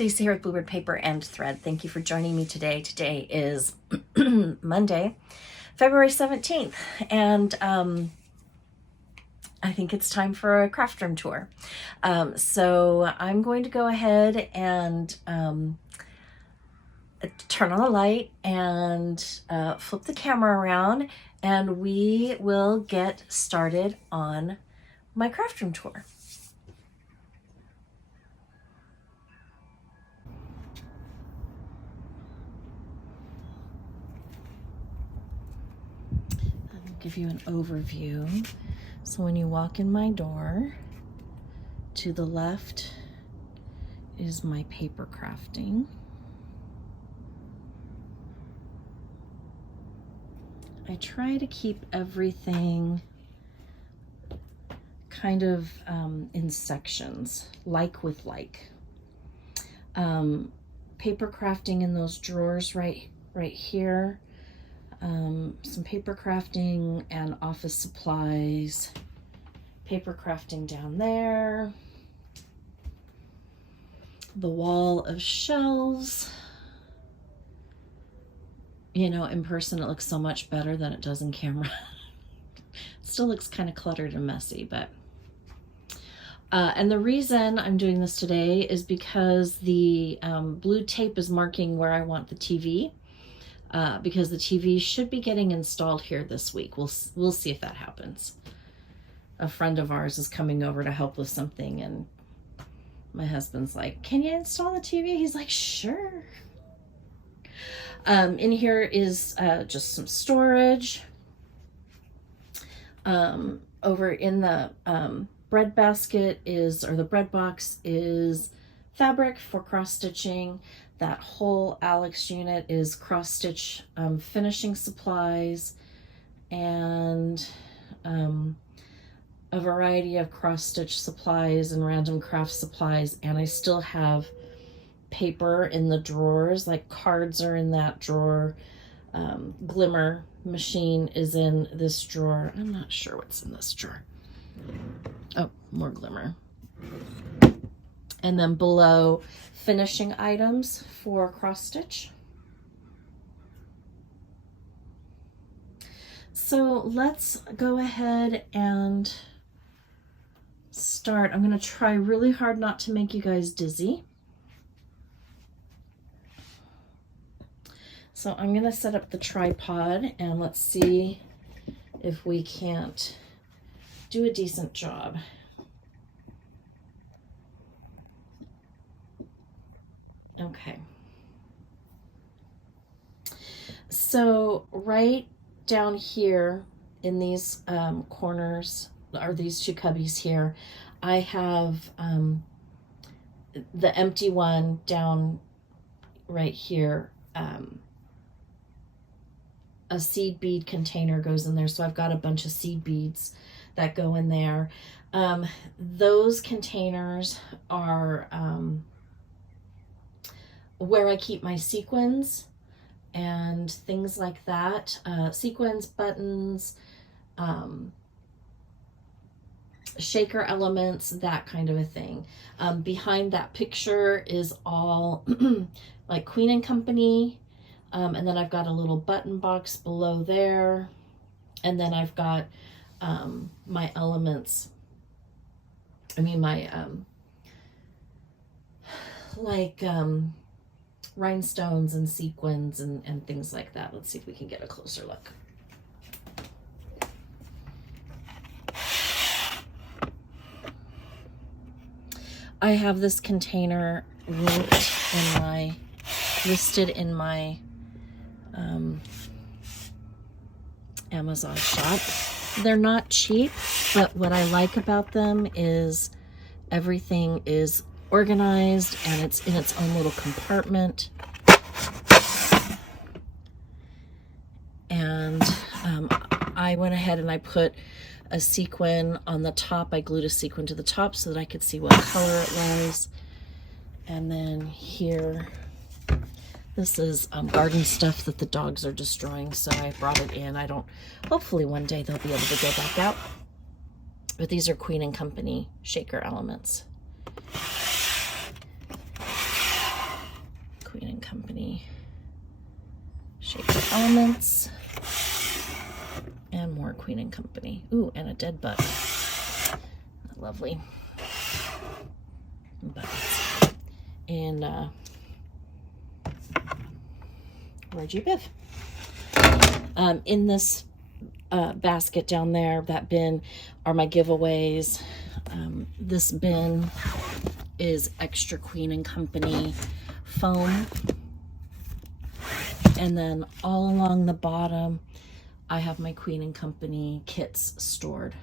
Stacy here with Bluebird Paper and Thread. Thank you for joining me today. Today is Monday, February 17th, and I think it's time for a craft room tour. So I'm going to go ahead and turn on the light and flip the camera around, and we will get started on my craft room tour. Give you an overview. So when you walk in my door, to the left is my paper crafting. I try to keep everything kind of in sections, like with like. Paper crafting in those drawers right here. Some paper crafting and office supplies, paper crafting down there, the wall of shelves. You know, in person it looks so much better than it does in camera. Still looks kind of cluttered and messy, but and the reason I'm doing this today is because the blue tape is marking where I want the TV. Because the TV should be getting installed here this week. We'll see if that happens. A friend of ours is coming over to help with something, and my husband's like, "Can you install the TV?" He's like, "Sure." In here is just some storage. Over in the bread basket or the bread box is fabric for cross stitching. That whole Alex unit is cross stitch finishing supplies and a variety of cross stitch supplies and random craft supplies. And I still have paper in the drawers, like cards are in that drawer. Glimmer machine is in this drawer. I'm not sure what's in this drawer. Oh, more glimmer. And then below, finishing items for cross stitch. So let's go ahead and start. I'm going to try really hard not to make you guys dizzy. So I'm going to set up the tripod and let's see if we can't do a decent job. Okay. So right down here in these corners, or these two cubbies here, I have the empty one down right here. A seed bead container goes in there, so I've got a bunch of seed beads that go in there. Those containers are where I keep my sequins and things like that. Sequins, buttons, shaker elements, that kind of a thing. Behind that picture is all like Queen & Company. And then I've got a little button box below there. And then I've got my elements. I mean, my rhinestones and sequins and things like that. Let's see if we can get a closer look. I have this container listed in my Amazon shop. They're not cheap, but what I like about them is everything is organized and it's in its own little compartment. And I went ahead and I put a sequin on the top. I glued a sequin to the top so that I could see what color it was. And then here, this is garden stuff that the dogs are destroying, so I brought it in. Hopefully one day they'll be able to go back out. But these are Queen & Company shaker elements. Queen & Company shaker elements. And more Queen & Company. Ooh, and a dead bug. Lovely. Bugs. And where'd you live? In this basket down there, that bin, are my giveaways. This bin is extra Queen & Company foam. And then all along the bottom, I have my Queen & Company kits stored.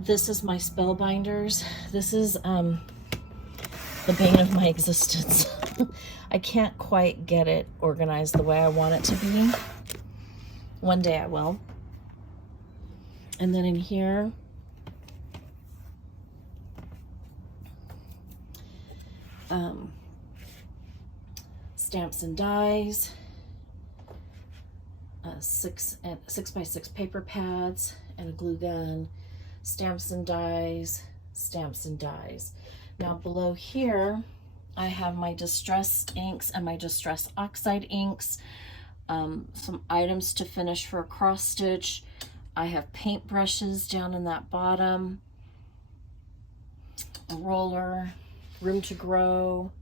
This is my spellbinders. This is the bane of my existence. I can't quite get it organized the way I want it to be. One day I will. And then in here, stamps and dies, 6x6 paper pads, and a glue gun, stamps and dies, stamps and dies. Now below here, I have my distress inks and my distress oxide inks, some items to finish for a cross stitch. I have paint brushes down in that bottom, a roller, room to grow.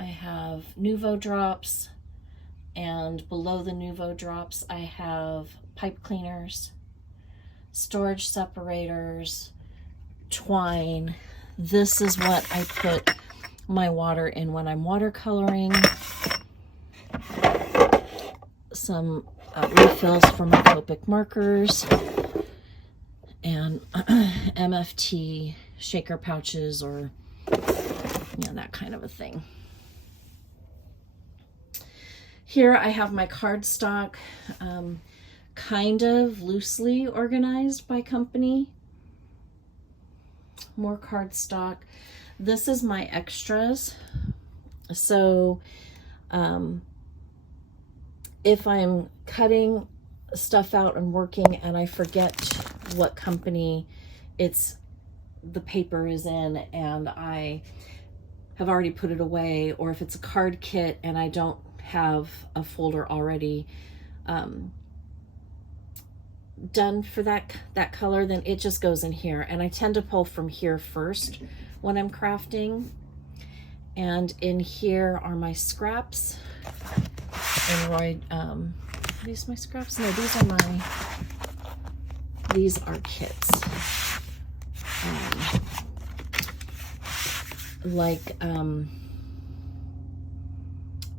I have Nuvo drops, and below the Nuvo drops I have pipe cleaners, storage separators, twine. This is what I put my water in when I'm watercoloring. Some refills for my Copic markers, and MFT shaker pouches, or that kind of a thing. Here I have my cardstock, kind of loosely organized by company. More cardstock. This is my extras. So if I'm cutting stuff out and working and I forget what company the paper is in, and I have already put it away, or if it's a card kit and I don't have a folder already done for that color, then it just goes in here, and I tend to pull from here first when I'm crafting. And in here are my scraps. And Roy, are these my scraps? No, these are kits.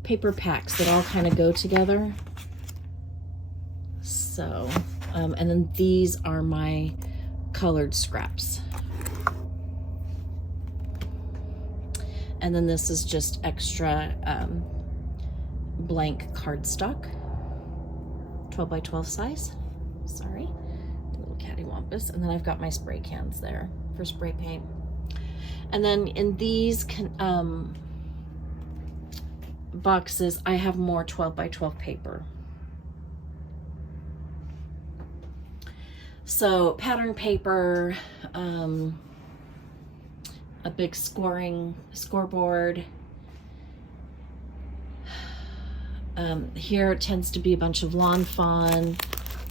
Paper packs that all kind of go together. So, and then these are my colored scraps. And then this is just extra blank cardstock, 12 by 12 size. Sorry, little cattywampus. And then I've got my spray cans there for spray paint. And then in these boxes, I have more 12 by 12 paper. So pattern paper, a big scoreboard. Here it tends to be a bunch of lawn fawn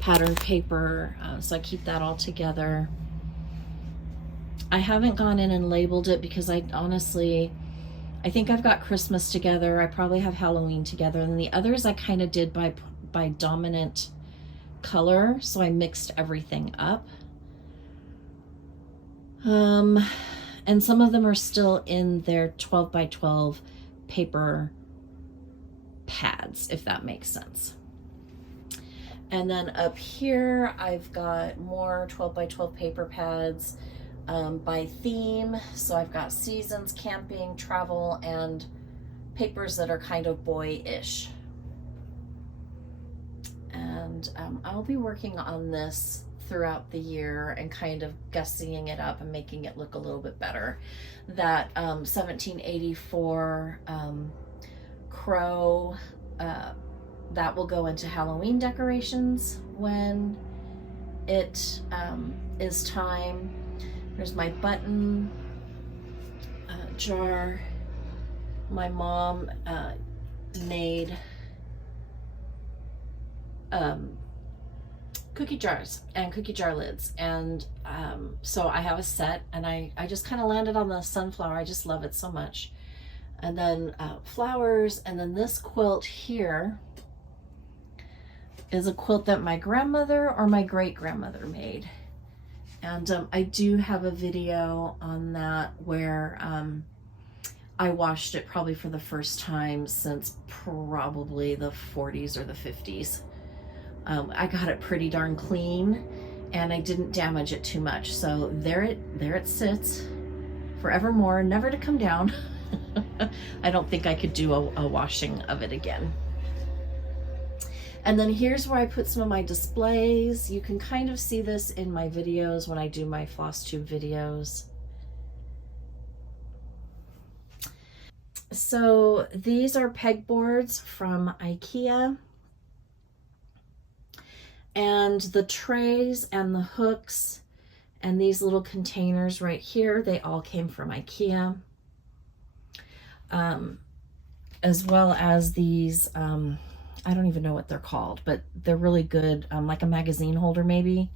pattern paper, so I keep that all together. I haven't gone in and labeled it because I think I've got Christmas together. I probably have Halloween together, and the others I kind of did by dominant color, so I mixed everything up. And some of them are still in their 12 by 12 paper pads, if that makes sense. And then up here I've got more 12 by 12 paper pads by theme. So I've got seasons, camping, travel, and papers that are kind of boy-ish. And I'll be working on this throughout the year and kind of gussying it up and making it look a little bit better. That 1784 crow, that will go into Halloween decorations when it is time. There's my button jar. My mom made cookie jars and cookie jar lids, and so I have a set, and I just kind of landed on the sunflower. I just love it so much. And then flowers, and then this quilt here is a quilt that my grandmother or my great-grandmother made. And I do have a video on that where I washed it probably for the first time since probably the 40s or the 50s. I got it pretty darn clean, and I didn't damage it too much. So there it sits forevermore, never to come down. I don't think I could do a washing of it again. And then here's where I put some of my displays. You can kind of see this in my videos when I do my floss tube videos. So these are pegboards from IKEA. And the trays and the hooks and these little containers right here, they all came from IKEA. As well as these, I don't even know what they're called, but they're really good, like a magazine holder maybe.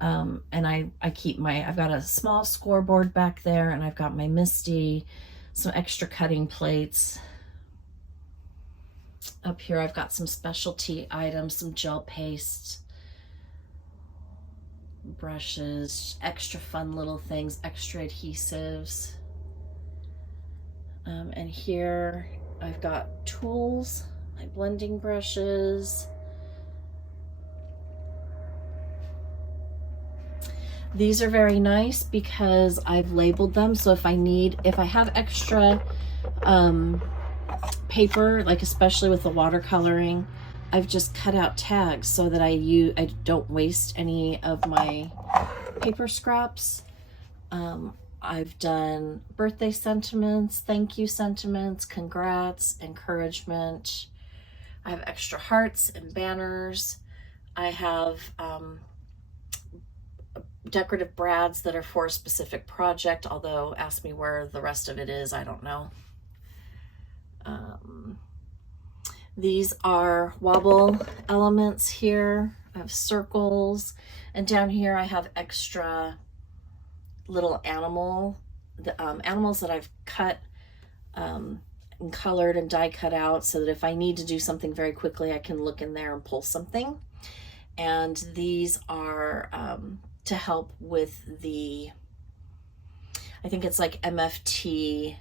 And I keep I've got a small scoreboard back there, and I've got my Misty, some extra cutting plates. Up here I've got some specialty items, some gel paste, brushes, extra fun little things, extra adhesives. And here I've got tools, my blending brushes. These are very nice because I've labeled them, so if I have extra paper, like especially with the watercoloring, I've just cut out tags so that I don't waste any of my paper scraps. I've done birthday sentiments, thank you sentiments, congrats, encouragement. I have extra hearts and banners. I have decorative brads that are for a specific project, although ask me where the rest of it is, I don't know. These are wobble elements here. I have circles, and down here I have extra little animals that I've cut and colored and die cut out, so that if I need to do something very quickly, I can look in there and pull something. And these are to help with I think it's like MFT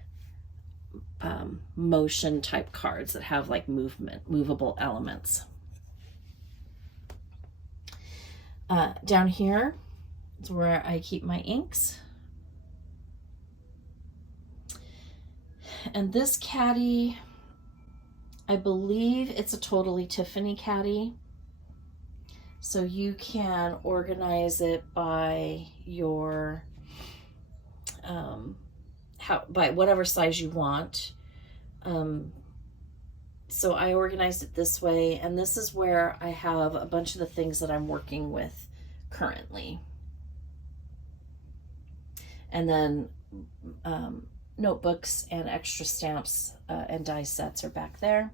motion type cards that have like movable elements. Down here is where I keep my inks. And this caddy, I believe it's a Totally Tiffany caddy. So you can organize it by your by whatever size you want. So I organized it this way, and this is where I have a bunch of the things that I'm working with currently. And then notebooks and extra stamps and die sets are back there.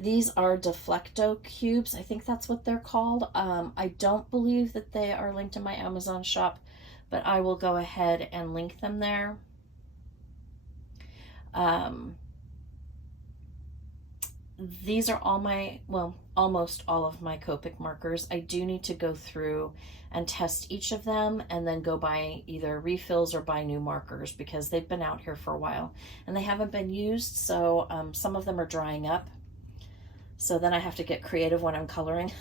These are Deflecto cubes. I think that's what they're called. I don't believe that they are linked in my Amazon shop, but I will go ahead and link them there. These are all my, well, almost all of my Copic markers. I do need to go through and test each of them and then go buy either refills or buy new markers, because they've been out here for a while and they haven't been used. So some of them are drying up. So then I have to get creative when I'm coloring.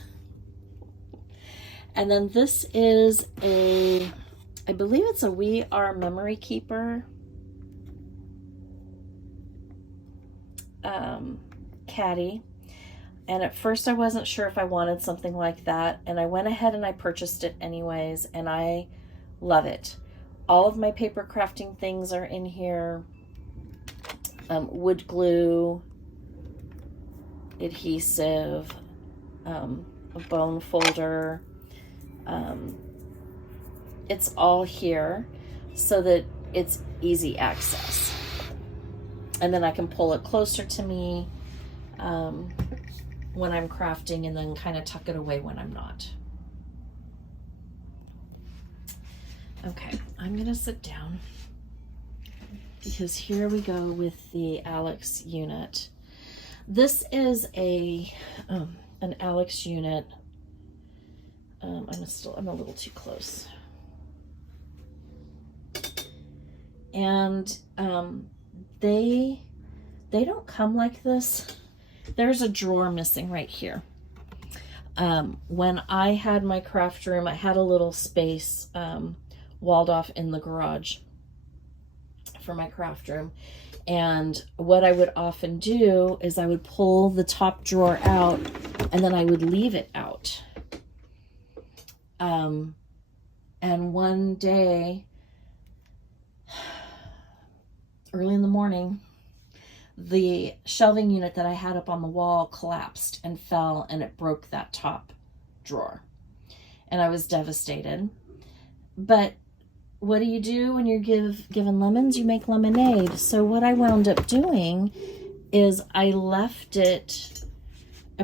And then this is I believe it's a We Are Memory Keeper caddy. And at first I wasn't sure if I wanted something like that, and I went ahead and I purchased it anyways, and I love it. All of my paper crafting things are in here. Wood glue, adhesive, a bone folder, it's all here so that it's easy access. And then I can pull it closer to me when I'm crafting, and then kind of tuck it away when I'm not. Okay, I'm gonna sit down because here we go with the Alex unit. This is an Alex unit. I'm a little too close. And they don't come like this. There's a drawer missing right here. When I had my craft room, I had a little space walled off in the garage for my craft room. And what I would often do is I would pull the top drawer out and then I would leave it out. And one day, early in the morning, the shelving unit that I had up on the wall collapsed and fell, and it broke that top drawer. And I was devastated. But what do when you're given lemons? You make lemonade. So what I wound up doing is I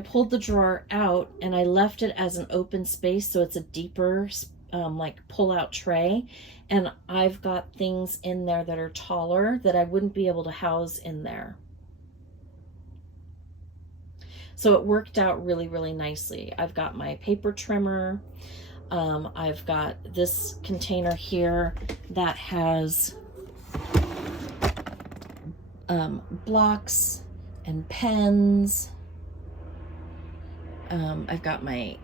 pulled the drawer out and I left it as an open space, so it's a deeper like pull-out tray. And I've got things in there that are taller that I wouldn't be able to house in there. So it worked out really, really nicely. I've got my paper trimmer. I've got this container here that has blocks and pens. I've got my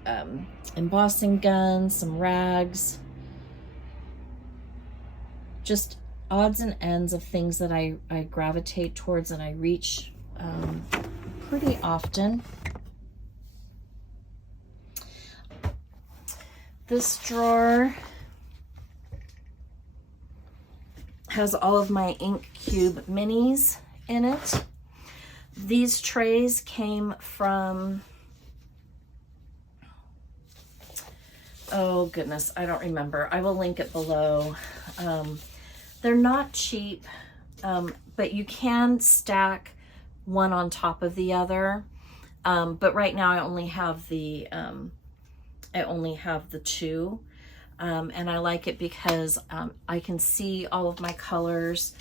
embossing gun, some rags, just odds and ends of things that I gravitate towards and I reach pretty often. This drawer has all of my ink cube minis in it. These trays came from, oh goodness, I don't remember. I will link it below. They're not cheap, but you can stack one on top of the other. But right now I only have the two. And I like it because I can see all of my colors.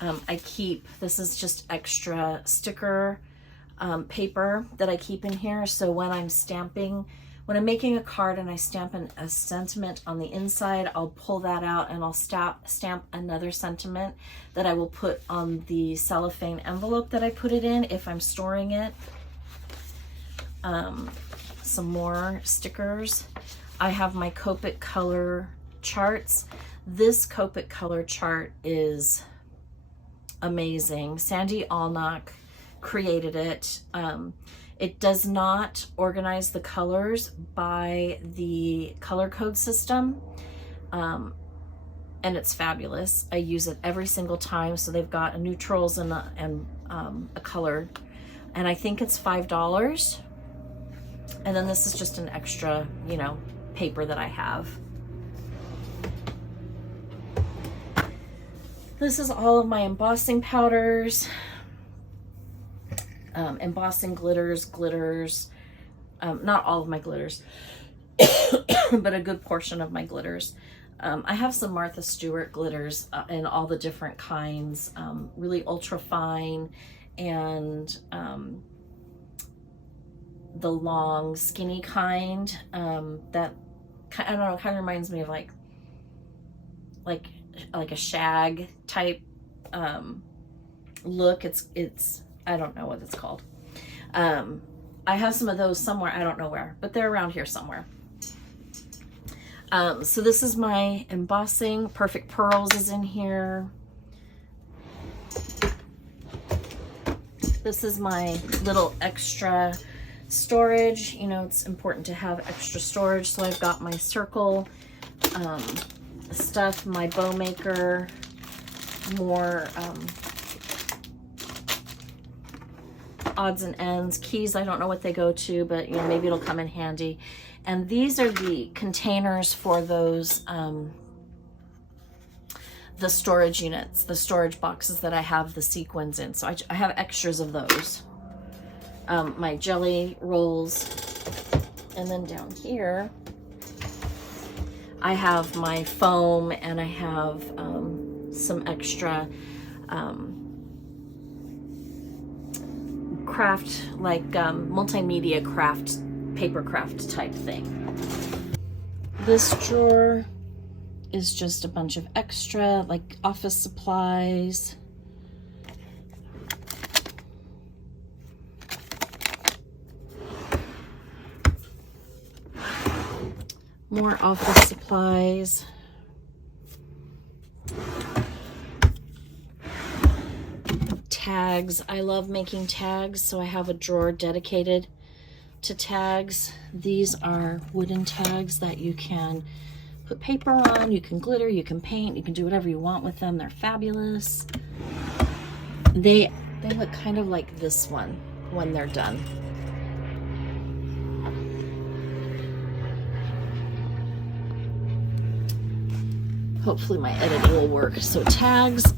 This is just extra sticker paper that I keep in here. So when I'm making a card and I stamp a sentiment on the inside, I'll pull that out and I'll stamp another sentiment that I will put on the cellophane envelope that I put it in if I'm storing it. Some more stickers. I have my Copic color charts. This Copic color chart is amazing. Sandy Allnock created it. It does not organize the colors by the color code system, and it's fabulous. I use it every single time. So they've got a neutrals and a color, and I think it's $5. And then this is just an extra, paper that I have. This is all of my embossing powders, embossing glitters, not all of my glitters, but a good portion of my glitters. I have some Martha Stewart glitters in all the different kinds, really ultra fine, and the long skinny kind that, I don't know, kind of reminds me of like a shag type look. It's I don't know what it's called. I have some of those somewhere, I don't know where, but they're around here somewhere. So this is my embossing. Perfect Pearls is in here. This is my little extra storage. It's important to have extra storage. So I've got my circle stuff, my bow maker, more odds and ends, keys. I don't know what they go to, but maybe it'll come in handy. And these are the containers for those the storage units, the storage boxes that I have the sequins in. So I have extras of those. My jelly rolls. And then down here, I have my foam, and I have some extra craft, like multimedia craft, paper craft type thing. This drawer is just a bunch of extra, like office supplies. More office supplies. Tags. I love making tags, so I have a drawer dedicated to tags. These are wooden tags that you can put paper on, you can glitter, you can paint, you can do whatever you want with them. They're fabulous. They look kind of like this one when they're done. Hopefully my editing will work. So tags.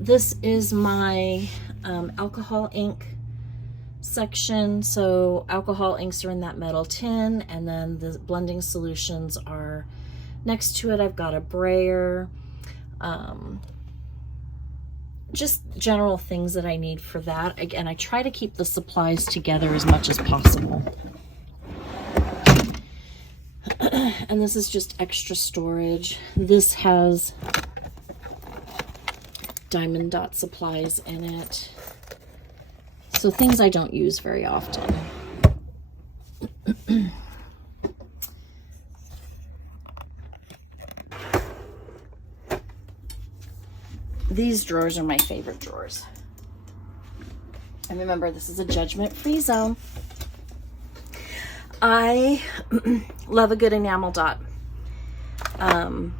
This is my alcohol ink section. So alcohol inks are in that metal tin, and then the blending solutions are next to it. I've got a brayer, just general things that I need for that. Again, I try to keep the supplies together as much as possible. And this is just extra storage. This has diamond dot supplies in it. So things I don't use very often. These drawers are my favorite drawers. And remember, this is a judgment-free zone. I love a good enamel dot. I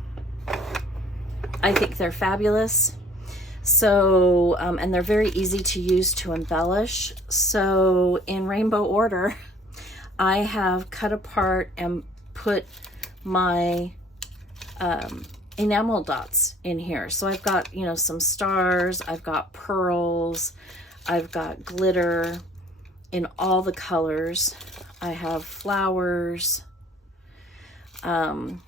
think they're fabulous. So, and they're very easy to use to embellish. So in rainbow order, I have cut apart and put my enamel dots in here. So I've got, you know, some stars, I've got pearls, I've got glitter in all the colors. I have flowers, kind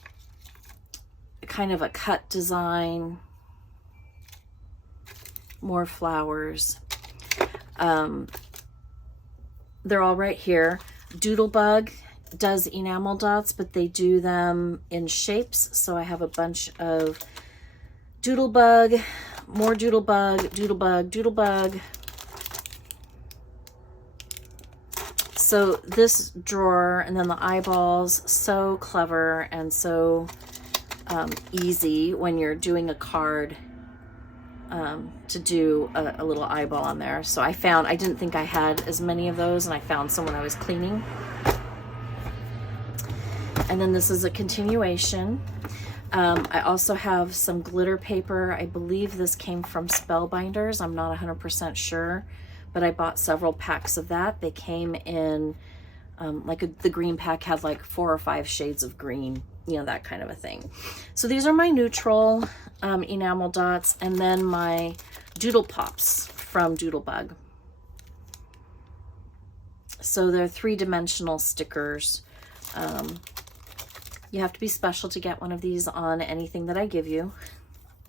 of a cut design, more flowers. They're all right here. Doodlebug does enamel dots, but they do them in shapes. So I have a bunch of doodlebug, more doodlebug, doodlebug, doodlebug. So this drawer, and then the eyeballs, so clever and so easy when you're doing a card to do a little eyeball on there. So I didn't think I had as many of those, and I found some when I was cleaning. And then this is a continuation. I also have some glitter paper. I believe this came from Spellbinders. I'm not 100% sure, but I bought several packs of that. They came in the green pack had like 4 or 5 shades of green, you know, that kind of a thing. So these are my neutral enamel dots, and then my Doodle Pops from Doodlebug. So they're 3-dimensional stickers. You have to be special to get one of these on anything that I give you,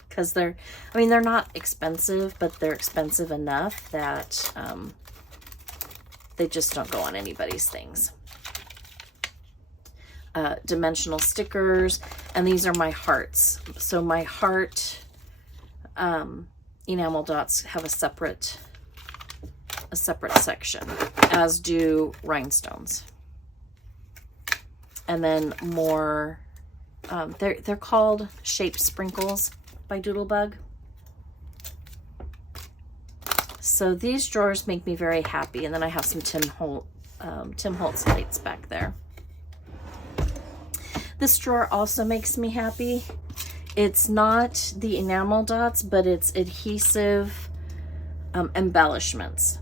because they're not expensive, but they're expensive enough that they just don't go on anybody's things. Dimensional stickers, and these are my hearts. So my heart enamel dots have a separate section, as do rhinestones. And then more, they're called Shape Sprinkles by Doodlebug. So these drawers make me very happy. And then I have some Tim Holtz lights back there. This drawer also makes me happy. It's not the enamel dots, but it's adhesive embellishments.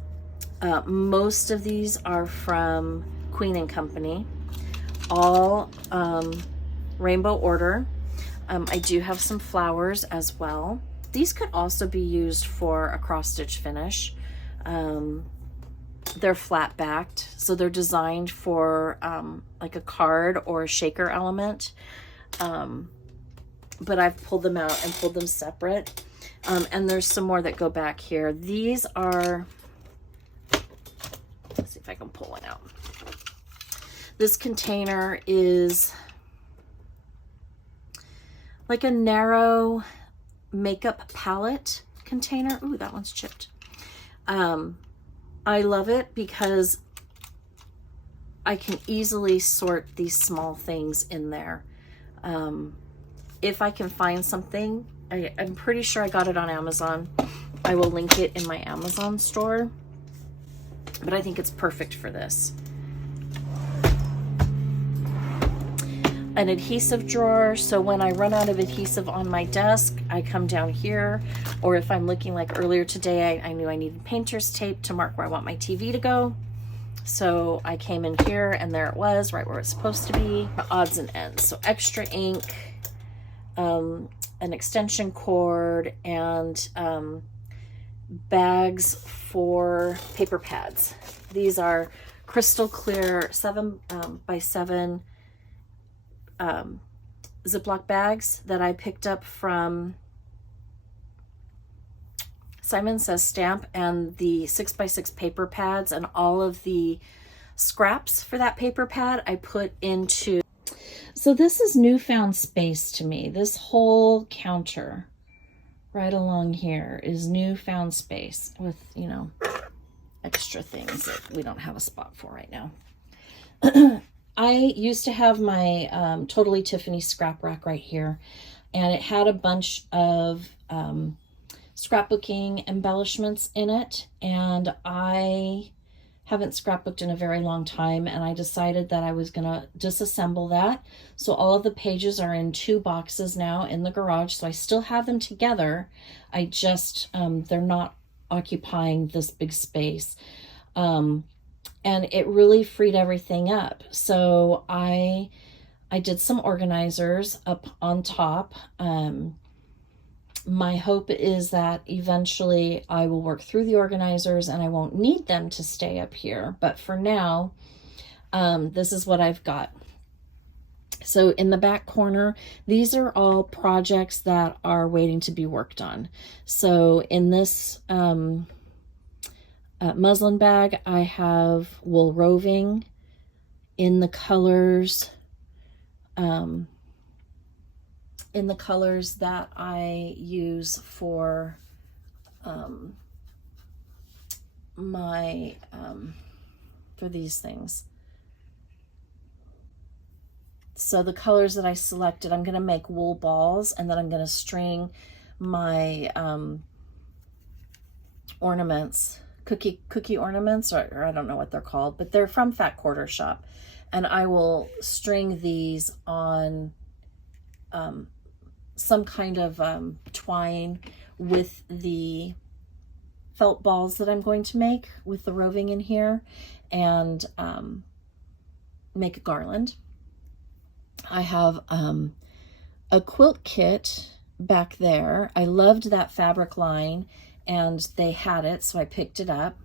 Most of these are from Queen & Company, all rainbow order. I do have some flowers as well. These could also be used for a cross stitch finish. They're flat backed, so they're designed for like a card or a shaker element. But I've pulled them out and pulled them separate. And there's some more that go back here. These are, let's see if I can pull one out. This container is like a narrow makeup palette container. Ooh, that one's chipped. I love it because I can easily sort these small things in there. If I can find something, I'm pretty sure I got it on Amazon. I will link it in my Amazon store, but I think it's perfect for this. An adhesive drawer, so when I run out of adhesive on my desk, I come down here, or if I'm looking like earlier today, I knew I needed painter's tape to mark where I want my TV to go. So I came in here and there it was, right where it's supposed to be. Odds and ends, so extra ink, an extension cord, and bags for paper pads. These are crystal clear 7 by 7 Ziploc bags that I picked up from Simon Says Stamp, and the 6 by 6 paper pads and all of the scraps for that paper pad I put into. So this is newfound space to me. This whole counter right along here is newfound space with, you know, extra things that we don't have a spot for right now. I used to have my Totally Tiffany scrap rack right here, and it had a bunch of scrapbooking embellishments in it, and I haven't scrapbooked in a very long time, and I decided that I was gonna disassemble that. So all of the pages are in 2 boxes now in the garage, so I still have them together. I just, they're not occupying this big space. And it really freed everything up. So I did some organizers up on top. My hope is that eventually I will work through the organizers and I won't need them to stay up here. But for now, this is what I've got. So in the back corner, these are all projects that are waiting to be worked on. So in this muslin bag, I have wool roving in the colors that I use for my for these things. So the colors that I selected, I'm going to make wool balls, and then I'm going to string my ornaments, cookie ornaments, or I don't know what they're called, but they're from Fat Quarter Shop, and I will string these on some kind of twine with the felt balls that I'm going to make with the roving in here, and make a garland. I have a quilt kit back there. I loved that fabric line, and they had it, so I picked it up.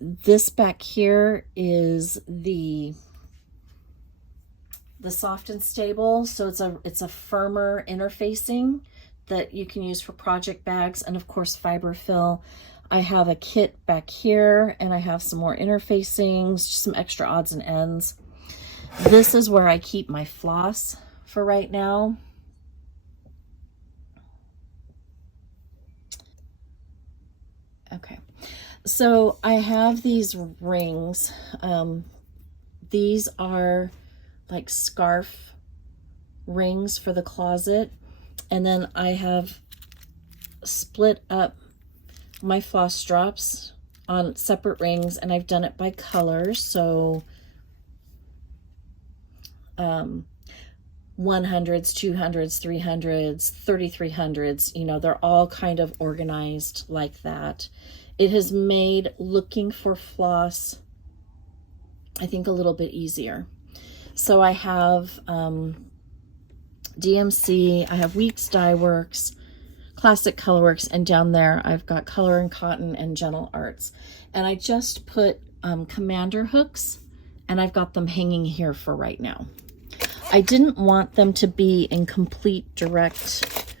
This back here is the soft and stable, so it's a firmer interfacing that you can use for project bags, and of course fiber fill. I have a kit back here, and I have some more interfacings, just some extra odds and ends. This is where I keep my floss for right now. Okay, so I have these rings. These are like scarf rings for the closet, and then I have split up my floss drops on separate rings, and I've done it by color. So 100s, 200s, 300s, 3300s, you know, they're all kind of organized like that. It has made looking for floss, I think, a little bit easier. So I have DMC. I have Weeks Dye Works, Classic Colorworks, and down there I've got Color and Cotton and Gentle Arts. And I just put commander hooks, and I've got them hanging here for right now. I didn't want them to be in complete direct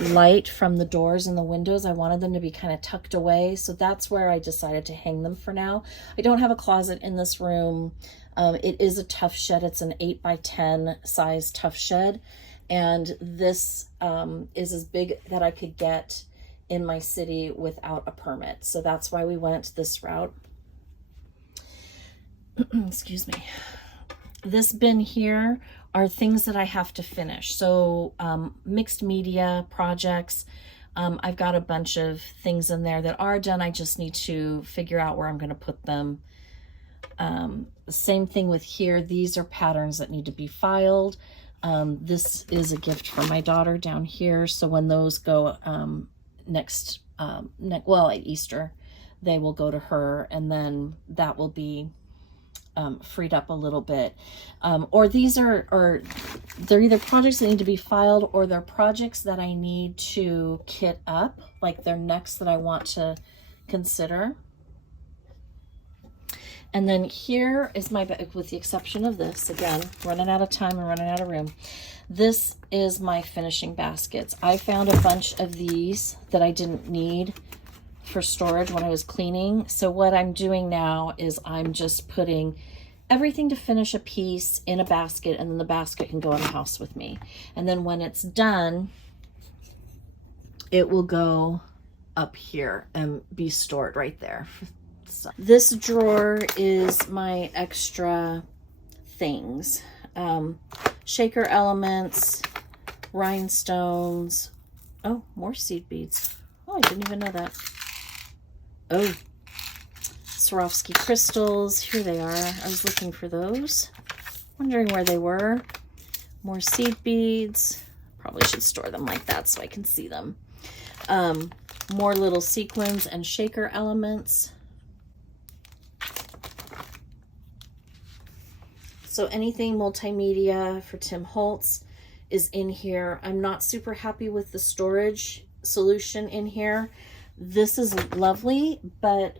light from the doors and the windows. I wanted them to be kind of tucked away, so that's where I decided to hang them for now. I don't have a closet in this room. It is a tough shed. It's an 8x10 size tough shed, and this is as big that I could get in my city without a permit, so that's why we went this route. Excuse me. This bin here are things that I have to finish. So mixed media projects. I've got a bunch of things in there that are done. I just need to figure out where I'm going to put them. Same thing with here. These are patterns that need to be filed. This is a gift from my daughter down here. So when those go at Easter, they will go to her, and then that will be freed up a little bit. Or these are they're either projects that need to be filed, or they're projects that I need to kit up, like they're next that I want to consider. And then here is my bag, with the exception of this, again, running out of time and running out of room. This is my finishing baskets. I found a bunch of these that I didn't need for storage when I was cleaning. So what I'm doing now is I'm just putting everything to finish a piece in a basket, and then the basket can go in the house with me. And then when it's done, it will go up here and be stored right there. So this drawer is my extra things. Shaker elements, rhinestones. Oh, more seed beads. Oh, I didn't even know that. Oh, Swarovski crystals. Here they are. I was looking for those, wondering where they were. More seed beads. Probably should store them like that so I can see them. More little sequins and shaker elements. So anything multimedia for Tim Holtz is in here. I'm not super happy with the storage solution in here. This is lovely, but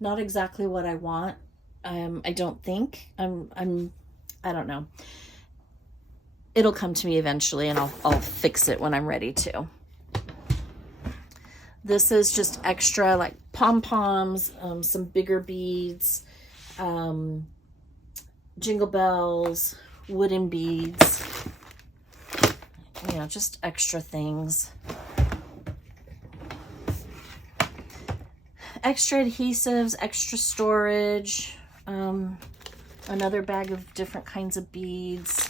not exactly what I want. I don't think. I don't know. It'll come to me eventually, and I'll fix it when I'm ready to. This is just extra, like pom-poms, some bigger beads, jingle bells, wooden beads, you know, just extra things. Extra adhesives, extra storage, another bag of different kinds of beads.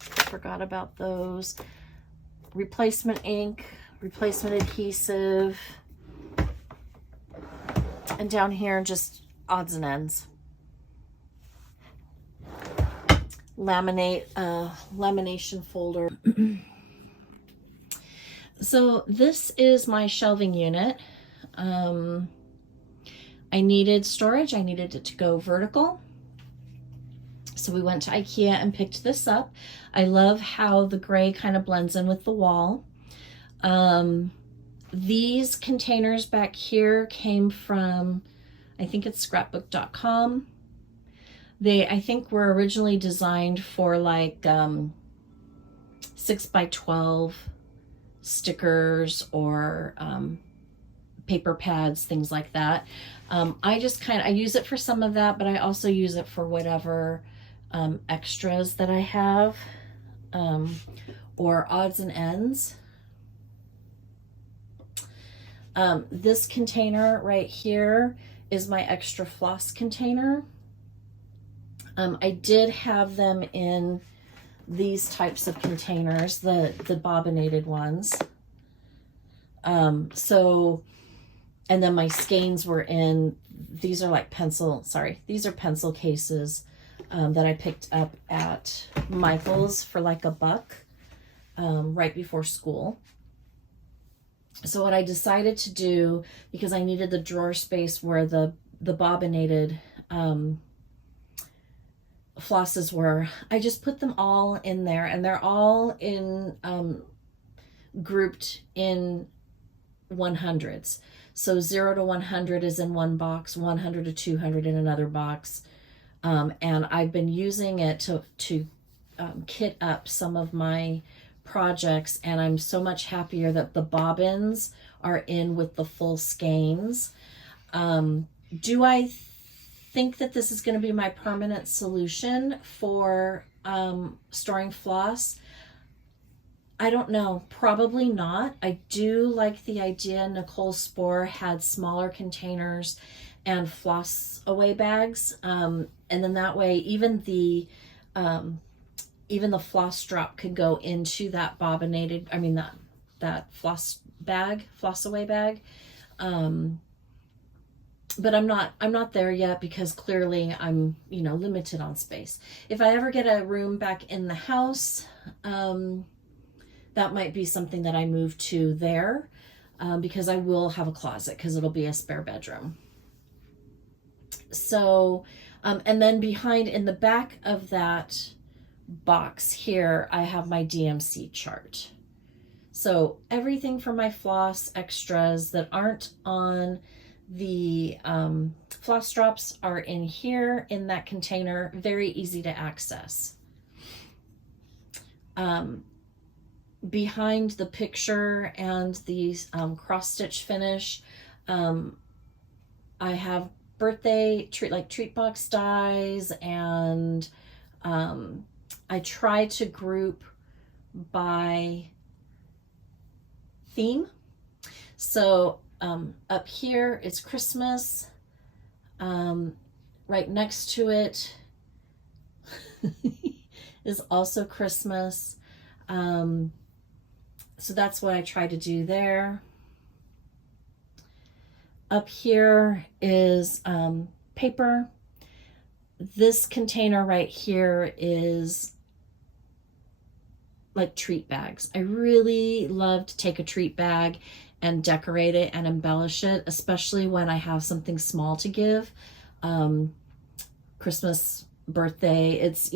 Forgot about those. Replacement ink, replacement adhesive, and down here just odds and ends. Lamination folder. So this is my shelving unit. I needed storage. I needed it to go vertical. So we went to IKEA and picked this up. I love how the gray kind of blends in with the wall. These containers back here came from, I think it's scrapbook.com. They, I think, were originally designed for like 6x12 stickers or paper pads, things like that. I just I use it for some of that, but I also use it for whatever extras that I have, or odds and ends. This container right here is my extra floss container. I did have them in these types of containers, the bobbinated ones. And then my skeins were in, these are like these are pencil cases that I picked up at Michael's for like $1 right before school. So what I decided to do, because I needed the drawer space where the bobbinated flosses were. I just put them all in there, and they're all in grouped in 100s. So 0 to 100 is in one box, 100 to 200 in another box. And I've been using it to kit up some of my projects, and I'm so much happier that the bobbins are in with the full skeins. Do I think that this is going to be my permanent solution for storing floss? I don't know, probably not. I do like the idea Nicole Spohr had smaller containers and floss away bags, and then that way even the floss drop could go into that bobbinated, I mean that floss away bag. But I'm not there yet, because clearly I'm, limited on space. If I ever get a room back in the house, that might be something that I move to there, because I will have a closet, because it'll be a spare bedroom. So, and then behind in the back of that box here, I have my DMC chart. So everything from my floss extras that aren't on the floss drops are in here in that container, very easy to access. Behind the picture and the cross stitch finish, I have birthday treat box dies, and I try to group by theme. So up here it's Christmas. Right next to it is also Christmas. So that's what I try to do there. Up here is paper. This container right here is like treat bags. I really love to take a treat bag and decorate it and embellish it, especially when I have something small to give. Christmas, birthday, it's,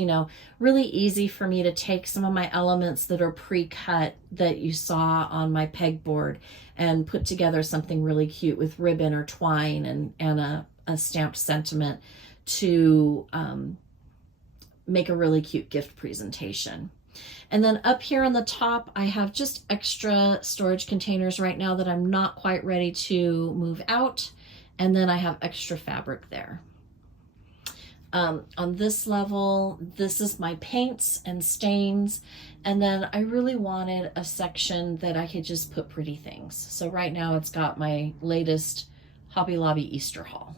really easy for me to take some of my elements that are pre-cut that you saw on my pegboard and put together something really cute with ribbon or twine and a stamped sentiment to make a really cute gift presentation. And then up here on the top, I have just extra storage containers right now that I'm not quite ready to move out. And then I have extra fabric there. On this level, this is my paints and stains. And then I really wanted a section that I could just put pretty things. So right now it's got my latest Hobby Lobby Easter haul.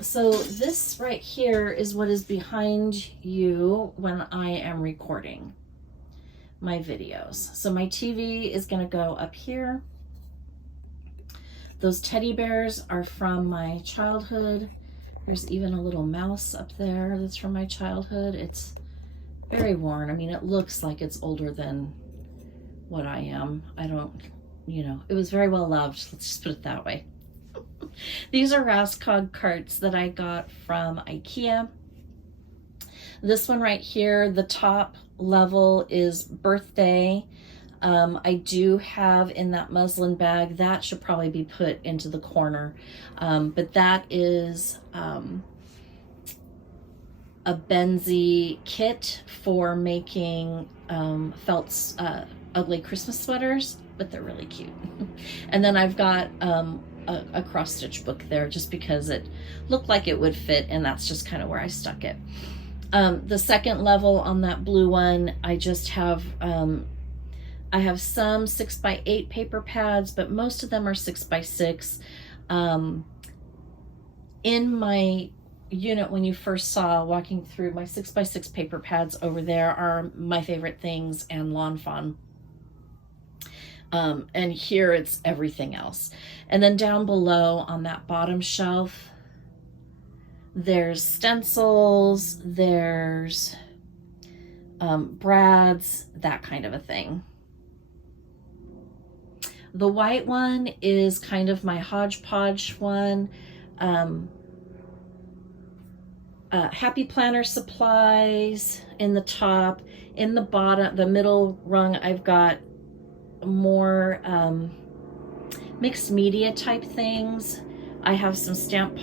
So this right here is what is behind you when I am recording my videos. So my TV is going to go up here. Those teddy bears are from my childhood. There's even a little mouse up there that's from my childhood. It's very worn. I mean, it looks like it's older than what I am. I don't, it was very well loved. Let's just put it that way. These are Raskog carts that I got from IKEA. This one right here, the top level is birthday. I do have in that muslin bag, that should probably be put into the corner. But that is a Benzie kit for making felt ugly Christmas sweaters, but they're really cute. And then I've got a cross stitch book there just because it looked like it would fit, and that's just kind of where I stuck it. The second level on that blue one, I just have I have some 6x8 paper pads, but most of them are 6x6. In my unit, when you first saw walking through, my 6x6 paper pads over there are My Favorite Things and Lawn Fawn. And here it's everything else. And then down below on that bottom shelf, there's stencils, there's brads, that kind of a thing. The white one is kind of my hodgepodge one. Happy Planner supplies in the top. In the bottom, the middle rung, I've got more mixed media type things. I have some stamp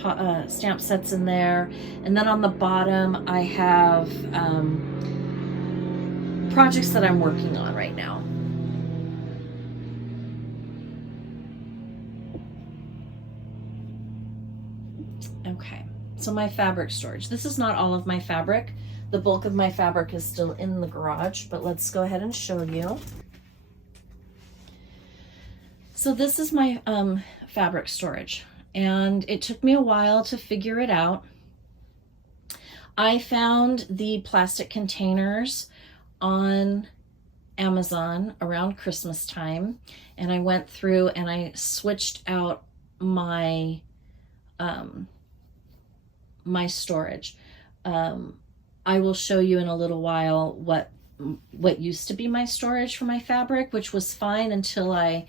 sets in there. And then on the bottom, I have projects that I'm working on right now. Okay, so my fabric storage. This is not all of my fabric. The bulk of my fabric is still in the garage, but let's go ahead and show you. So this is my fabric storage, and it took me a while to figure it out. I found the plastic containers on Amazon around Christmas time, and I went through and I switched out my my storage. I will show you in a little while what used to be my storage for my fabric, which was fine until I,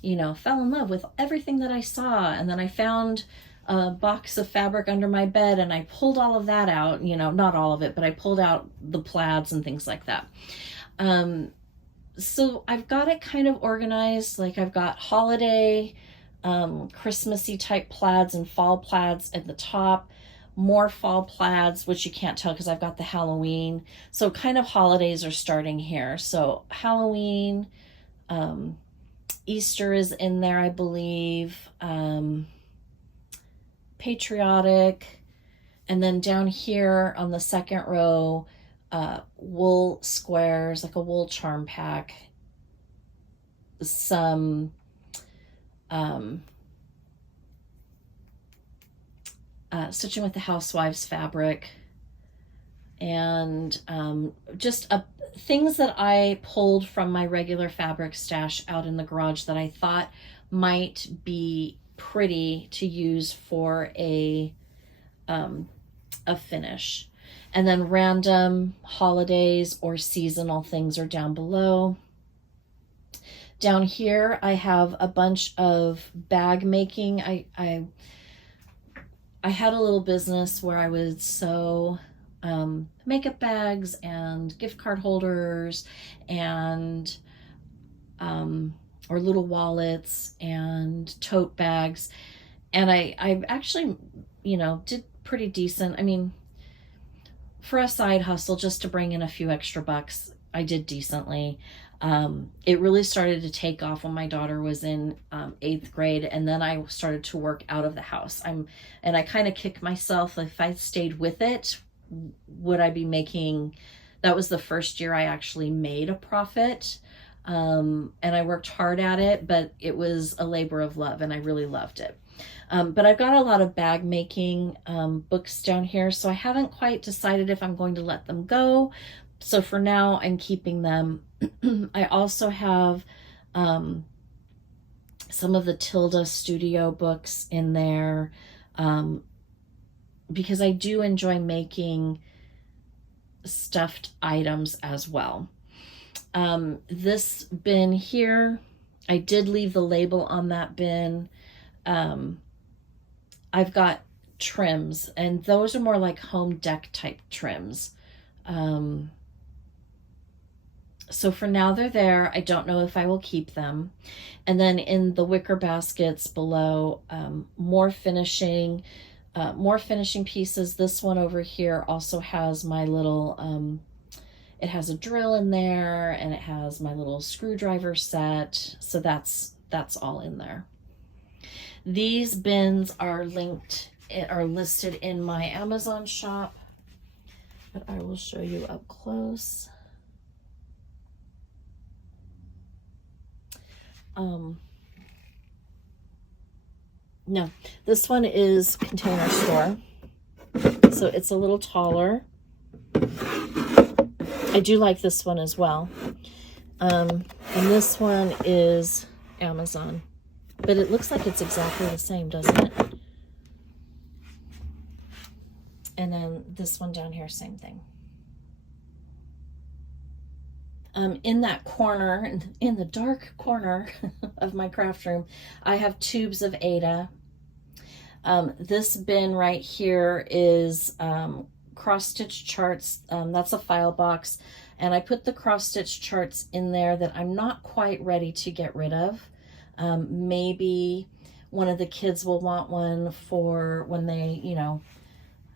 you know, fell in love with everything that I saw. And then I found a box of fabric under my bed and I pulled all of that out, you know, not all of it, but I pulled out the plaids and things like that. So I've got it kind of organized. Like I've got holiday, Christmassy type plaids and fall plaids at the top, more fall plaids, which you can't tell because I've got the Halloween. So kind of holidays are starting here. So Halloween, Easter is in there, I believe, patriotic, and then down here on the second row, wool squares, like a wool charm pack, some Stitching with the Housewives fabric, and just things that I pulled from my regular fabric stash out in the garage that I thought might be pretty to use for a finish. And then random holidays or seasonal things are down below. Down here, I have a bunch of bag making. I had a little business where I would sew makeup bags and gift card holders and or little wallets and tote bags. And I actually, you know, did pretty decent. I mean, for a side hustle, just to bring in a few extra bucks, I did decently. It really started to take off when my daughter was in 8th grade, and then I started to work out of the house. And I kind of kick myself, if I stayed with it, would I be making, that was the first year I actually made a profit. And I worked hard at it, but it was a labor of love and I really loved it. But I've got a lot of bag making books down here, so I haven't quite decided if I'm going to let them go. So for now, I'm keeping them. I also have some of the Tilda Studio books in there because I do enjoy making stuffed items as well. This bin here, I did leave the label on that bin. I've got trims, and those are more like home dec type trims. So for now they're there. I don't know if I will keep them. And then in the wicker baskets below, more finishing pieces. This one over here also has my little, it has a drill in there, and it has my little screwdriver set. So that's all in there. These bins are listed in my Amazon shop, but I will show you up close. No, this one is Container Store, so it's a little taller. I do like this one as well. And this one is Amazon, but it looks like it's exactly the same, doesn't it? And then this one down here, same thing. In that corner, in the dark corner of my craft room, I have tubes of Ada. This bin right here is cross-stitch charts. That's a file box, and I put the cross-stitch charts in there that I'm not quite ready to get rid of. Maybe one of the kids will want one for when they, you know,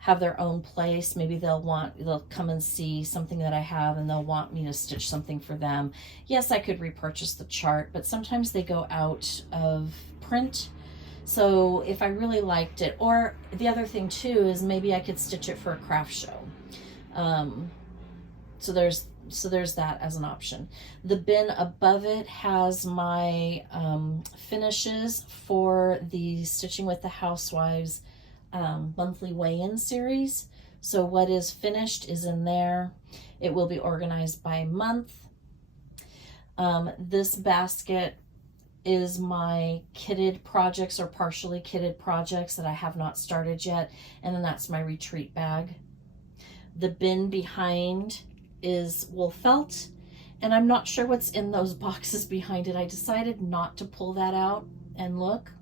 have their own place. Maybe they'll come and see something that I have and they'll want me to stitch something for them. Yes, I could repurchase the chart, but sometimes they go out of print. So if I really liked it, or the other thing too is maybe I could stitch it for a craft show. So there's that as an option. The bin above it has my finishes for the Stitching with the Housewives monthly weigh-in series. So what is finished is in there. It will be organized by month. This basket is my kitted projects or partially kitted projects that I have not started yet. And then that's my retreat bag. The bin behind is wool felt, and I'm not sure what's in those boxes behind it. I decided not to pull that out and look.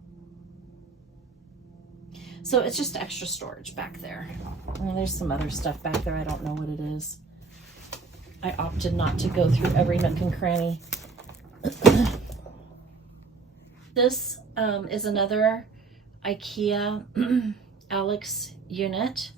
So it's just extra storage back there. And there's some other stuff back there. I don't know what it is. I opted not to go through every nook and cranny. This is another IKEA Alex unit.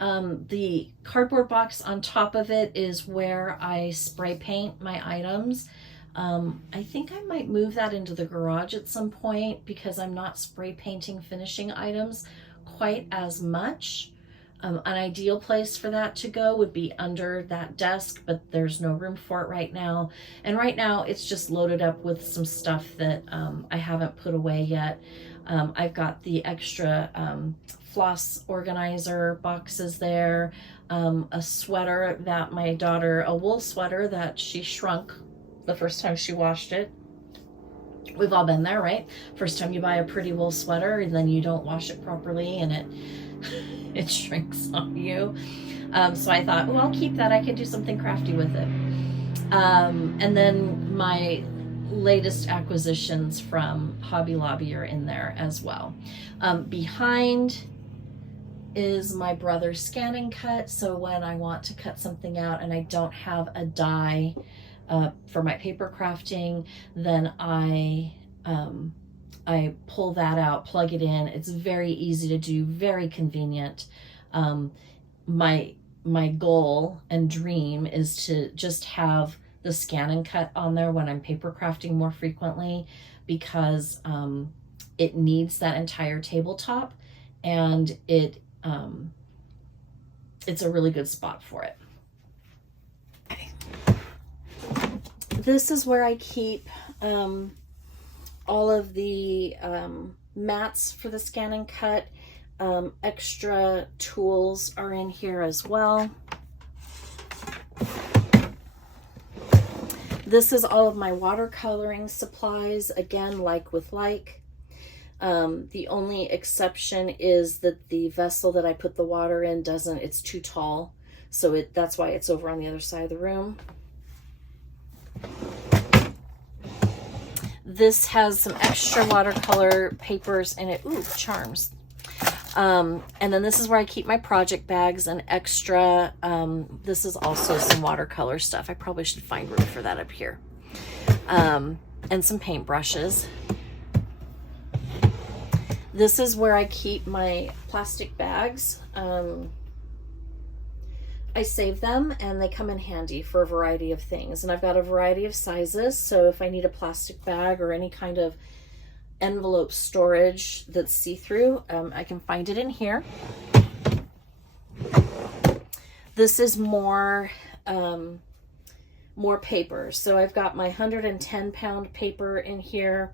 The cardboard box on top of it is where I spray paint my items. I think I might move that into the garage at some point because I'm not spray painting finishing items quite as much. An ideal place for that to go would be under that desk, but there's no room for it right now. And right now it's just loaded up with some stuff that I haven't put away yet. I've got the extra floss organizer boxes there, a sweater that my daughter, a wool sweater that she shrunk the first time she washed it. We've all been there, right? First time you buy a pretty wool sweater and then you don't wash it properly and it shrinks on you. So I thought, oh, I'll keep that. I can do something crafty with it. And then my latest acquisitions from Hobby Lobby are in there as well. Behind is my brother's scan and cut. So when I want to cut something out and I don't have a die for my paper crafting, then I pull that out, plug it in. It's very easy to do, very convenient. My goal and dream is to just have the scan and cut on there when I'm paper crafting more frequently, because it needs that entire tabletop, and it's a really good spot for it. Okay. This is where I keep all of the mats for the scan and cut. Extra tools are in here as well. This is all of my watercoloring supplies, again, like with like. The only exception is that the vessel that I put the water in it's too tall. So that's why it's over on the other side of the room. This has some extra watercolor papers in it. Ooh, charms. And then this is where I keep my project bags and extra. This is also some watercolor stuff. I probably should find room for that up here. And some paint brushes. This is where I keep my plastic bags. I save them and they come in handy for a variety of things. And I've got a variety of sizes. So if I need a plastic bag or any kind of envelope storage that's see-through, I can find it in here. This is more paper. So I've got my 110-pound paper in here,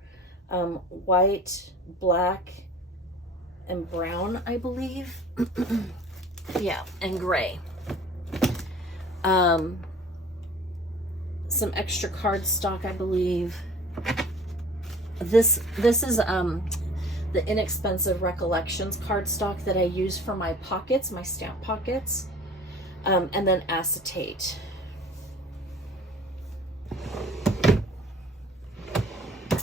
white, black, and brown, I believe. Yeah, and gray. Some extra cardstock, I believe. This is the inexpensive Recollections cardstock that I use for my pockets, my stamp pockets, and then acetate.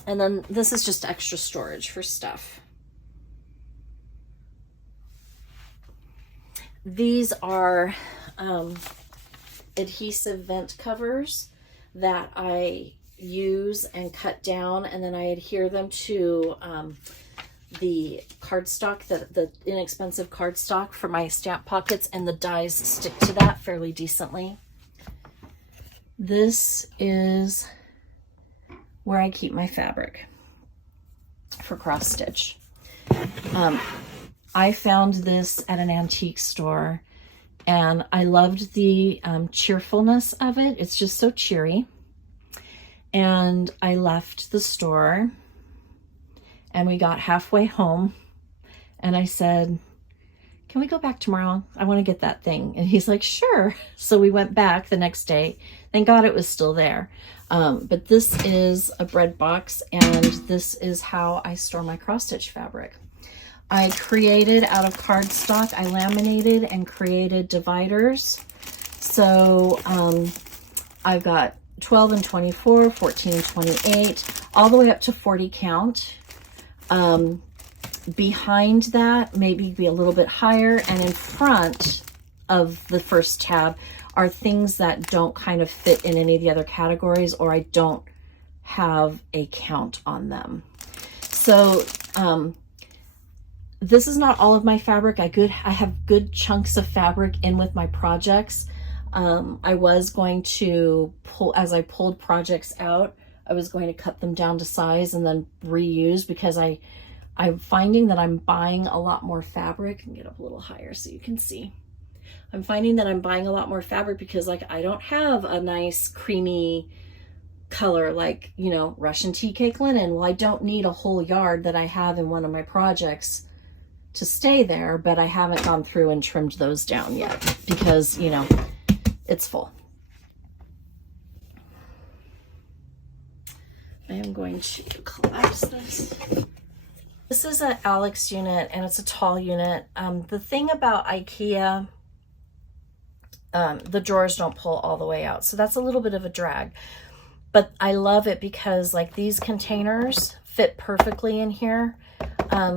And then this is just extra storage for stuff. These are adhesive vent covers that I use and cut down, and then I adhere them to the cardstock, the inexpensive cardstock for my stamp pockets, and the dies stick to that fairly decently. This is where I keep my fabric for cross stitch. I found this at an antique store, and I loved the cheerfulness of it. It's just so cheery. And I left the store, and we got halfway home, and I said, can we go back tomorrow? I want to get that thing. And he's like, sure. So we went back the next day. Thank God it was still there. But this is a bread box, and this is how I store my cross stitch fabric. I created out of cardstock, I laminated and created dividers. So I've got 12 and 24, 14 and 28, all the way up to 40 count. Behind that, maybe be a little bit higher, and in front of the first tab are things that don't kind of fit in any of the other categories, or I don't have a count on them. So this is not all of my fabric. I have good chunks of fabric in with my projects. I was going to pull, as I pulled projects out, I was going to cut them down to size and then reuse, because I'm finding that I'm buying a lot more fabric. And get up a little higher so you can see. I'm finding that I'm buying a lot more fabric because, like, I don't have a nice creamy color like, you know, Russian tea cake linen. Well, I don't need a whole yard that I have in one of my projects to stay there, but I haven't gone through and trimmed those down yet because, you know, it's full. I am going to collapse this. This is an Alex unit, and it's a tall unit. The thing about IKEA, the drawers don't pull all the way out, so that's a little bit of a drag. But I love it because, like, these containers fit perfectly in here.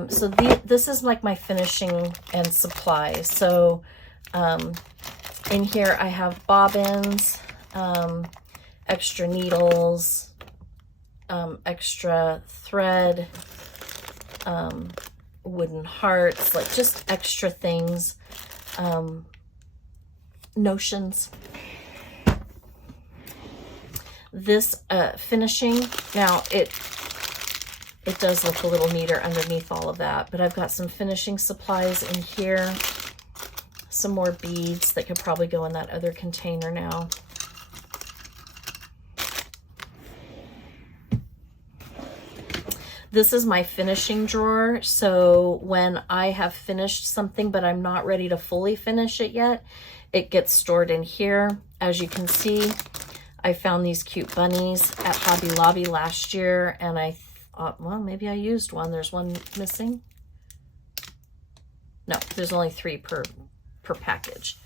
So this is like my finishing and supplies. So in here I have bobbins, extra needles, extra thread, wooden hearts, like just extra things, notions. This finishing, now it does look a little neater underneath all of that, but I've got some finishing supplies in here, some more beads that could probably go in that other container now. This is my finishing drawer, so when I have finished something but I'm not ready to fully finish it yet, it gets stored in here. As you can see, I found these cute bunnies at Hobby Lobby last year, and I thought, well, maybe I used one. There's one missing. No, there's only 3 per package.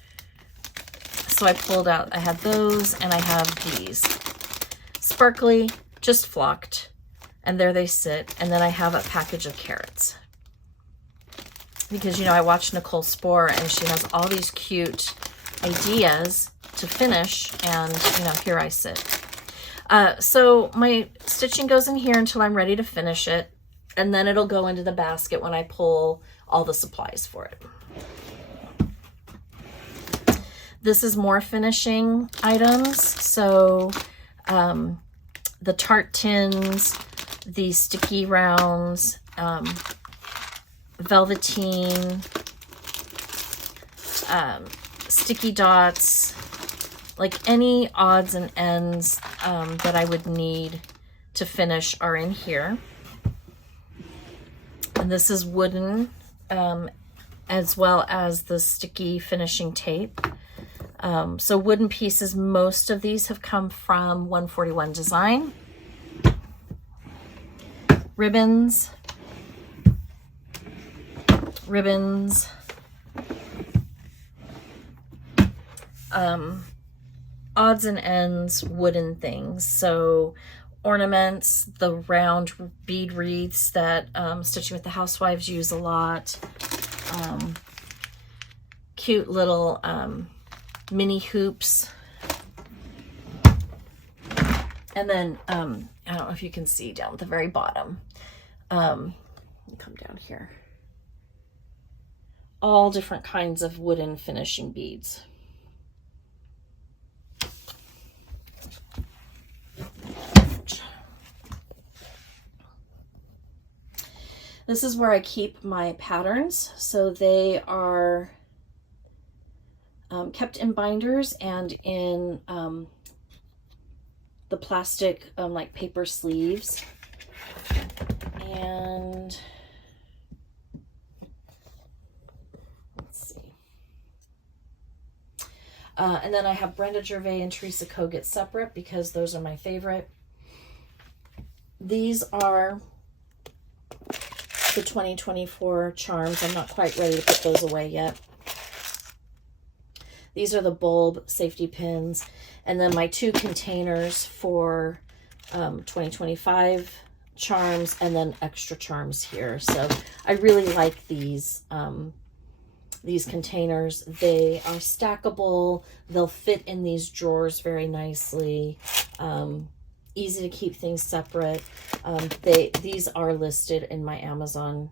So I pulled out, I had those, and I have these. Sparkly, just flocked, and there they sit. And then I have a package of carrots. Because, you know, I watched Nicole Spohr, and she has all these cute ideas to finish, and, you know, here I sit. So my stitching goes in here until I'm ready to finish it, and then it'll go into the basket when I pull all the supplies for it. This is more finishing items. So the tart tins, the sticky rounds, velveteen, sticky dots, like any odds and ends that I would need to finish are in here. And this is wooden, as well as the sticky finishing tape. So wooden pieces, most of these have come from 141 Design. Ribbons, odds and ends, wooden things. So ornaments, the round bead wreaths that Stitching with the Housewives use a lot. Cute little mini hoops. And then, I don't know if you can see down at the very bottom. Come down here. All different kinds of wooden finishing beads. This is where I keep my patterns. So they are kept in binders and in the plastic like paper sleeves. And let's see. And then I have Brenda Gervais and Teresa Kogut separate because those are my favorite. These are the 2024 charms. I'm not quite ready to put those away yet. These are the bulb safety pins. And then my 2 containers for 2025 charms and then extra charms here. So I really like these containers. They are stackable. They'll fit in these drawers very nicely. Easy to keep things separate. These are listed in my Amazon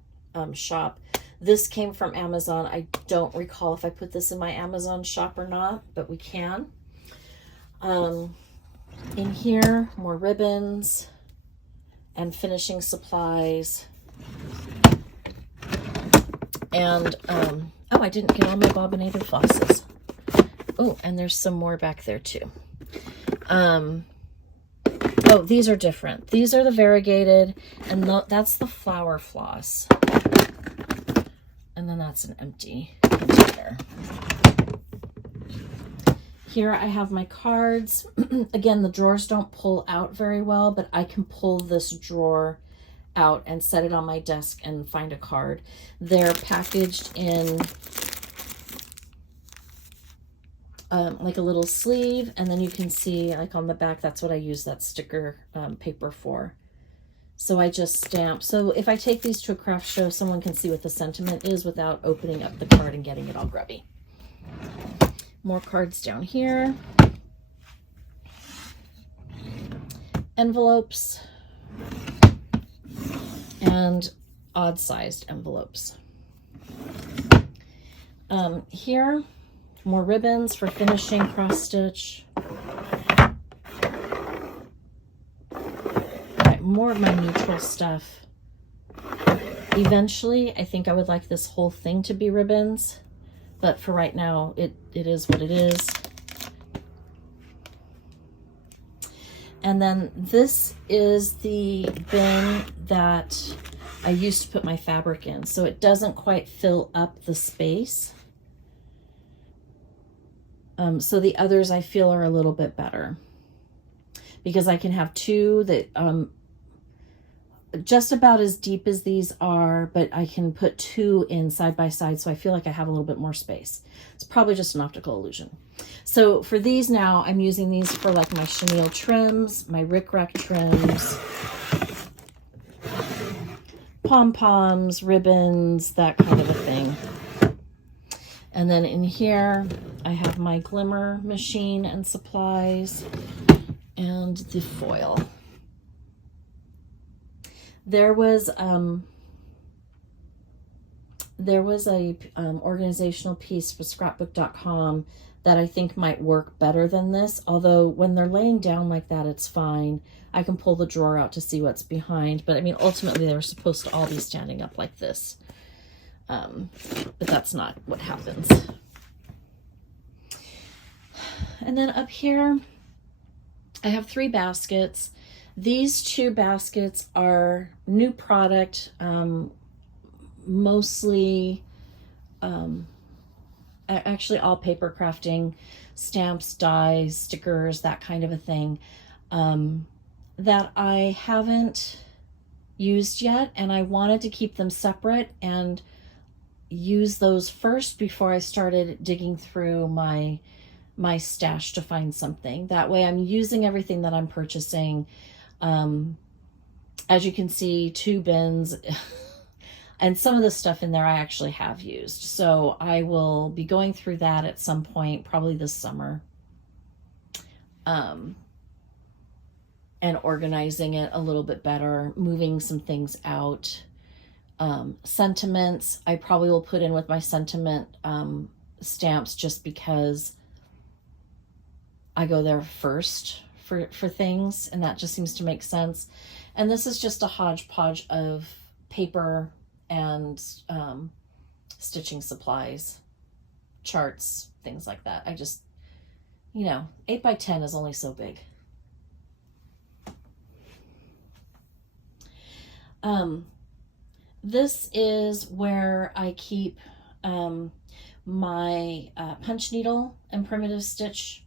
shop. This came from Amazon. I don't recall if I put this in my Amazon shop or not, but we can. In here, more ribbons and finishing supplies. And, oh, I didn't get all my bobbinated flosses. Oh, and there's some more back there too. Oh, these are different. These are the variegated, and that's the flower floss. And then that's an empty container. Here I have my cards. Again, the drawers don't pull out very well, but I can pull this drawer out and set it on my desk and find a card. They're packaged in like a little sleeve, and then you can see like on the back, that's what I use that sticker paper for. So I just stamp. So if I take these to a craft show, someone can see what the sentiment is without opening up the card and getting it all grubby. More cards down here. Envelopes. And odd-sized envelopes. Here, more ribbons for finishing cross-stitch. More of my neutral stuff. Eventually, I think I would like this whole thing to be ribbons, but for right now, it is what it is. And then this is the bin that I used to put my fabric in, so it doesn't quite fill up the space. So the others I feel are a little bit better because I can have 2 that just about as deep as these are, but I can put 2 in side by side, so I feel like I have a little bit more space. It's probably just an optical illusion. So for these now, I'm using these for like my chenille trims, my rickrack trims, pom-poms, ribbons, that kind of a thing. And then in here, I have my glimmer machine and supplies and the foil. There was a organizational piece for scrapbook.com that I think might work better than this. Although when they're laying down like that, it's fine. I can pull the drawer out to see what's behind. But I mean, ultimately, they were supposed to all be standing up like this. But that's not what happens. And then up here, I have 3 baskets. These 2 baskets are new product, mostly, actually all paper crafting, stamps, dies, stickers, that kind of a thing, that I haven't used yet, and I wanted to keep them separate and use those first before I started digging through my stash to find something. That way I'm using everything that I'm purchasing. As you can see, 2 bins and some of the stuff in there I actually have used. So I will be going through that at some point, probably this summer, and organizing it a little bit better, moving some things out. Sentiments, I probably will put in with my sentiment stamps, just because I go there first for things, and that just seems to make sense. And this is just a hodgepodge of paper and stitching supplies, charts, things like that. I just, 8 by 10 is only so big. This is where I keep my punch needle and primitive stitch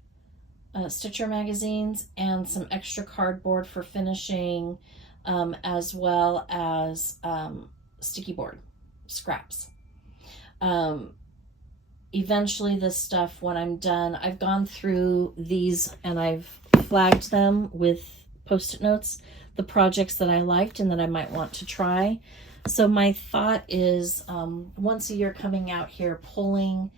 stitcher magazines, and some extra cardboard for finishing, as well as sticky board scraps. Eventually this stuff, when I'm done, I've gone through these and I've flagged them with Post-it notes, the projects that I liked and that I might want to try. So my thought is, once a year, coming out here, pulling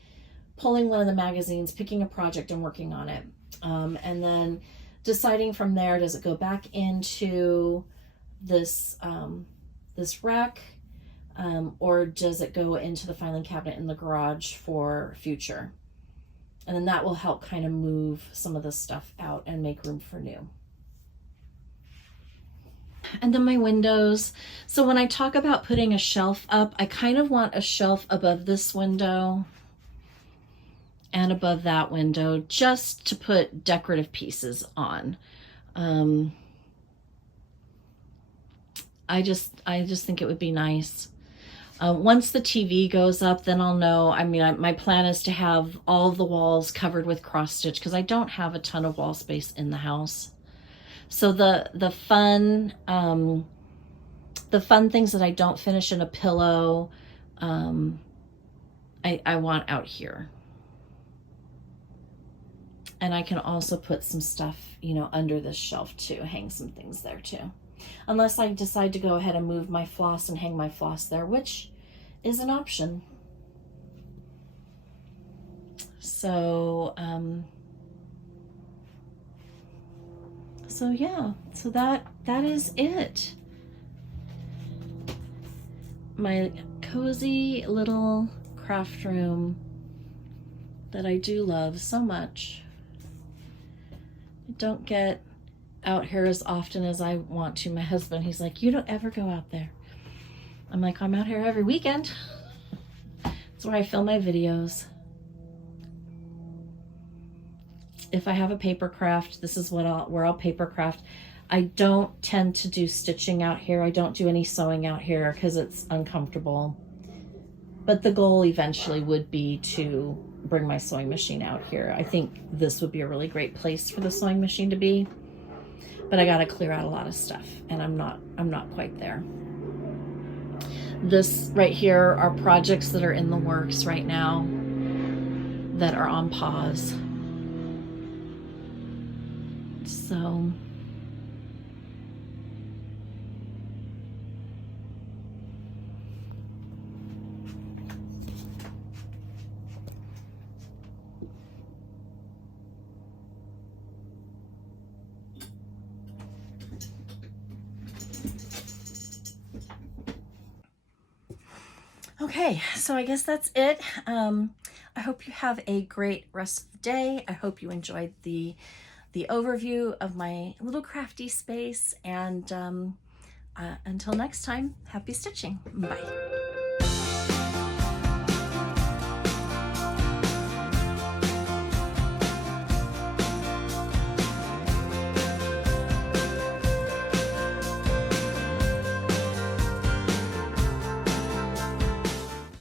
one of the magazines, picking a project and working on it. And then deciding from there, does it go back into this rack, or does it go into the filing cabinet in the garage for future? And then that will help kind of move some of this stuff out and make room for new. And then my windows. So when I talk about putting a shelf up, I kind of want a shelf above this window and above that window, just to put decorative pieces on. I just think it would be nice. Once the TV goes up, then I'll know. I mean, my plan is to have all of the walls covered with cross stitch, because I don't have a ton of wall space in the house. So the fun things that I don't finish in a pillow, I want out here. And I can also put some stuff, under this shelf too, hang some things there too. Unless I decide to go ahead and move my floss and hang my floss there, which is an option. So, yeah, so that is it. My cozy little craft room that I do love so much. I don't get out here as often as I want to. My husband, he's like, you don't ever go out there. I'm like, I'm out here every weekend. That's where I film my videos. If I have a paper craft, this is where I'll paper craft. I don't tend to do stitching out here. I don't do any sewing out here because it's uncomfortable. But the goal eventually would be to bring my sewing machine out here. I think this would be a really great place for the sewing machine to be. But I got to clear out a lot of stuff, and I'm not quite there. This right here are projects that are in the works right now that are on pause. So okay, so I guess that's it. I hope you have a great rest of the day. I hope you enjoyed the overview of my little crafty space, and until next time, happy stitching. Bye.